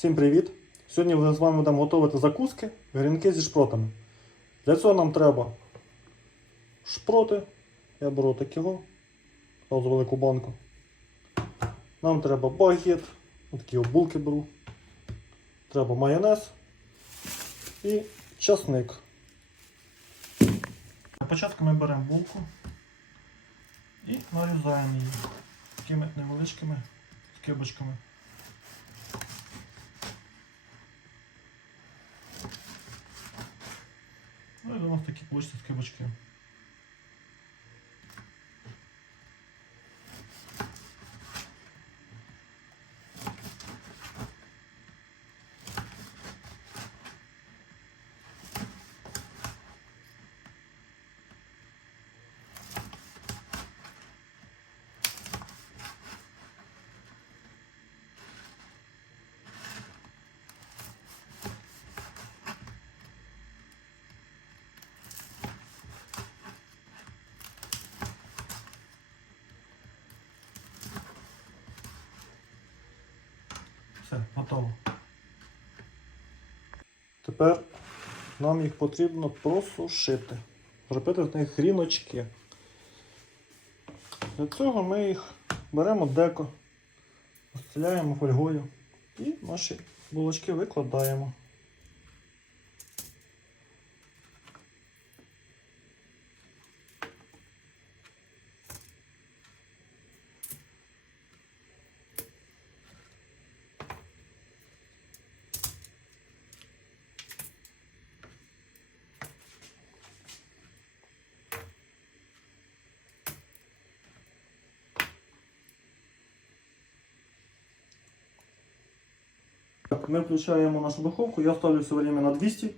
Всім привіт! Сьогодні ми з вами будемо готувати закуски, грінки зі шпротами. Для цього нам треба шпроти. Я беру такого, одразу велику банку. Нам треба багет, такі булки беру. Треба майонез і часник. На початку ми беремо булку і нарізаємо її такими невеличкими скибочками. Нас такі почти скибочки. Все, готово. Тепер нам їх потрібно просушити. Зробити з них ріночки. Для цього ми їх беремо деко, розстеляємо фольгою і наші булочки викладаємо. Ми включаємо нашу духовку, я ставлю все время на 200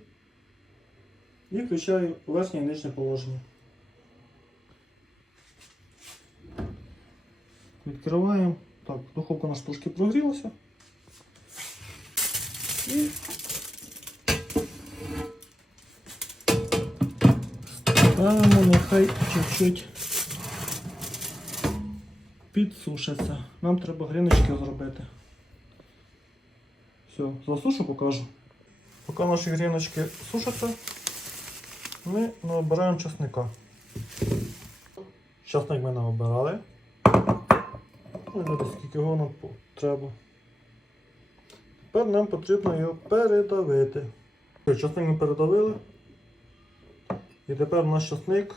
і включаю верхнє і нижнє положення. Відкриваємо. Так, духовка наша трошки прогрілася. І ставимо нехай чуть-чуть підсушиться. Нам треба гріночки зробити. Все, засушу, покажу. Поки наші гріночки сушаться, ми набираємо чесника. Часник ми набирали. Ну, і десь скільки його нам треба. Тепер нам потрібно його передавити. Все, Часник ми передавили. І тепер в наш часник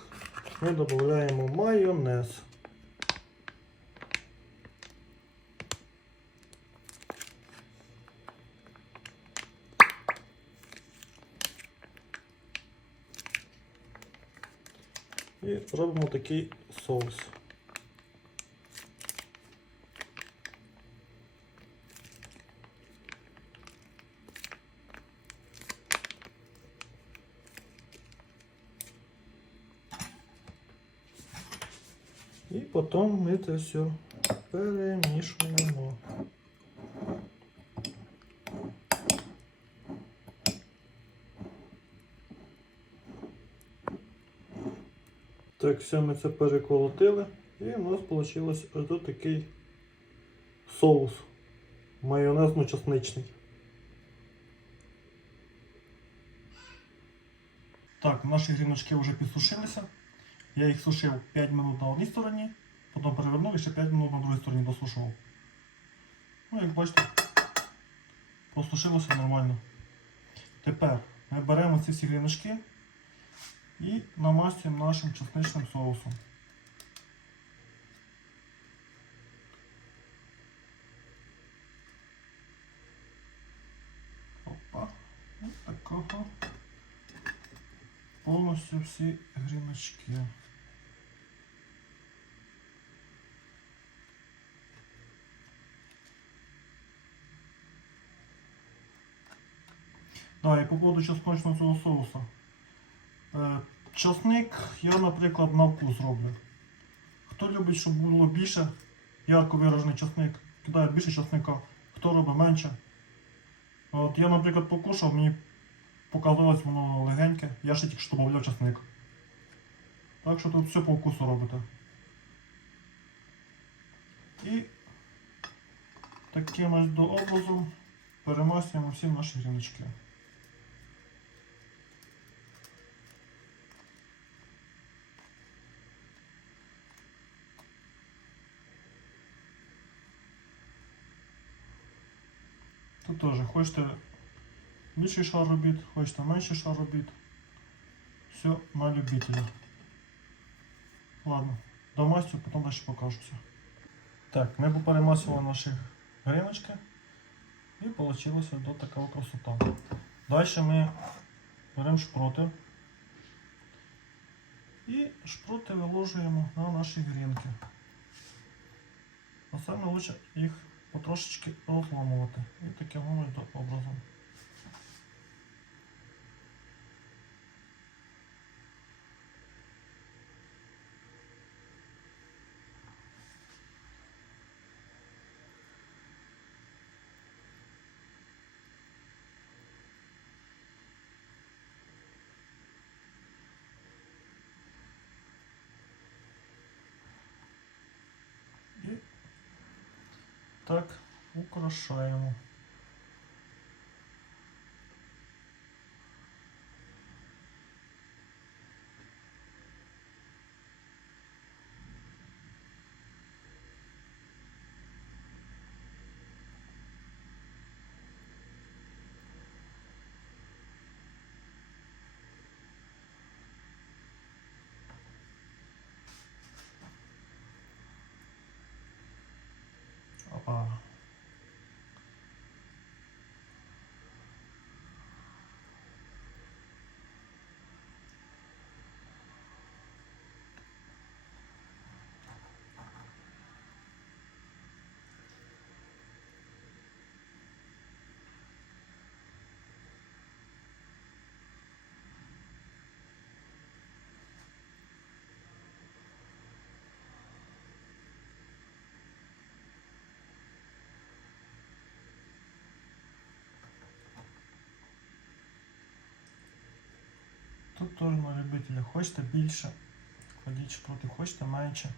ми додаємо майонез. І робимо такий соус. І потім ми це все перемішуємо. Так, все ми це переколотили. І у нас вийшло ось такий соус майонезно-чесничний. Так, наші гріночки вже підсушилися. Я їх сушив 5 минут на одній стороні, потім перевернув і ще 5 минут на другій стороні досушував. Ну, як бачите, посушилося нормально. Тепер ми беремо ці всі гріночки і намастюємо нашим чесничним соусом. Опа. Ось такого. Повністю всі гріночки. Да, і по поводу чесночного цього соусу. Е, Часник я, наприклад, на вкус роблю. Хто любить, щоб було більше ярко виражений часник, кидає більше часника, хто робить менше. От я, наприклад, покушав, мені показалось воно легеньке, я ще тільки що додав часник. Так що тут все по вкусу робите. І таким ось до образом перемасуємо всі наші гріночки. Тут теж хочете більший шар робіть, хочете менший шар робіть. Все на любителя. Ладно, домастю, потім далі все. Так, ми поперемасували наші гріночки і вийшло до такого красота. Далі ми беремо шпроти і шпроти виложуємо на наші грінки. А саме лучше їх потрошечки розламувати. І таким образом. І так украшаємо. Опа. Тут теж на любителя. Хочете більше, кладіть проти хочете менше.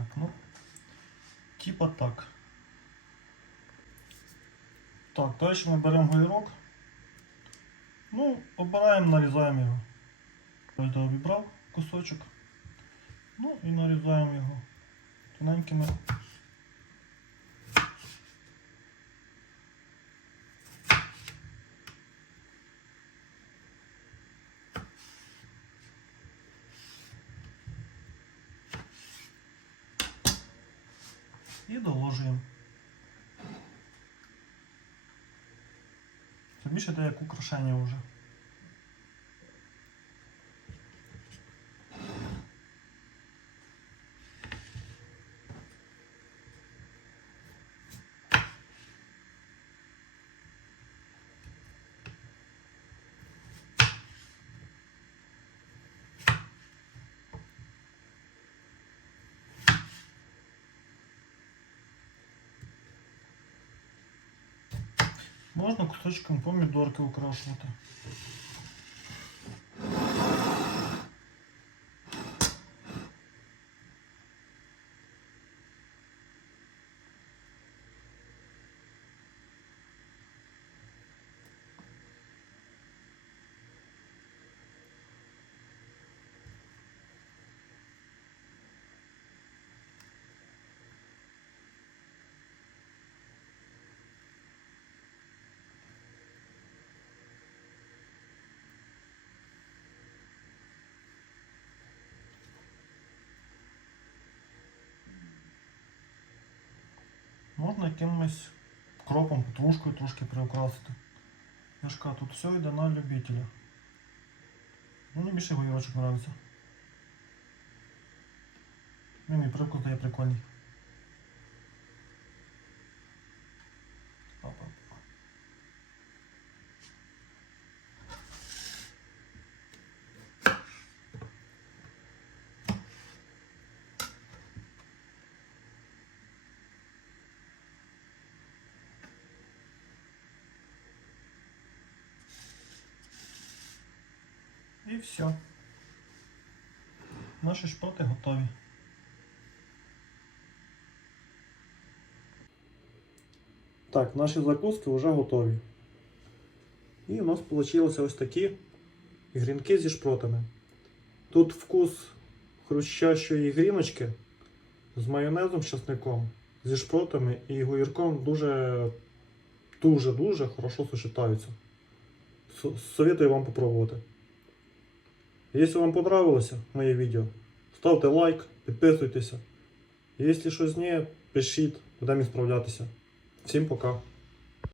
Так, ну, типа так. Так, далі ми беремо гойрок. Ну, обираємо, нарізаємо його. До обібрав кусочок. Ну і нарізаємо його тоненькими. І доложуємо. Це більше йде як украшення вже. Можна кусочком помідорки украшувати. Можна якимось кропом, петрушкою трошки приукрасити. Я ж кажу, тут все йде на любителя. Ну, мені більше гойовочок подобається. Він і привкус дає прикольний. Опа. І все. Наші шпроти готові. Так, наші закуски вже готові. І у нас вийшли ось такі грінки зі шпротами. Тут вкус хрущащої гріночки з майонезом, з часником, зі шпротами і гуїрком дуже дуже-дуже хорошо сочетаються. С- Советую вам попробувати. Якщо вам понравилося моє відео, ставте лайк, підписуйтеся. Якщо щось не, пишіть, будемо справлятися. Всім пока.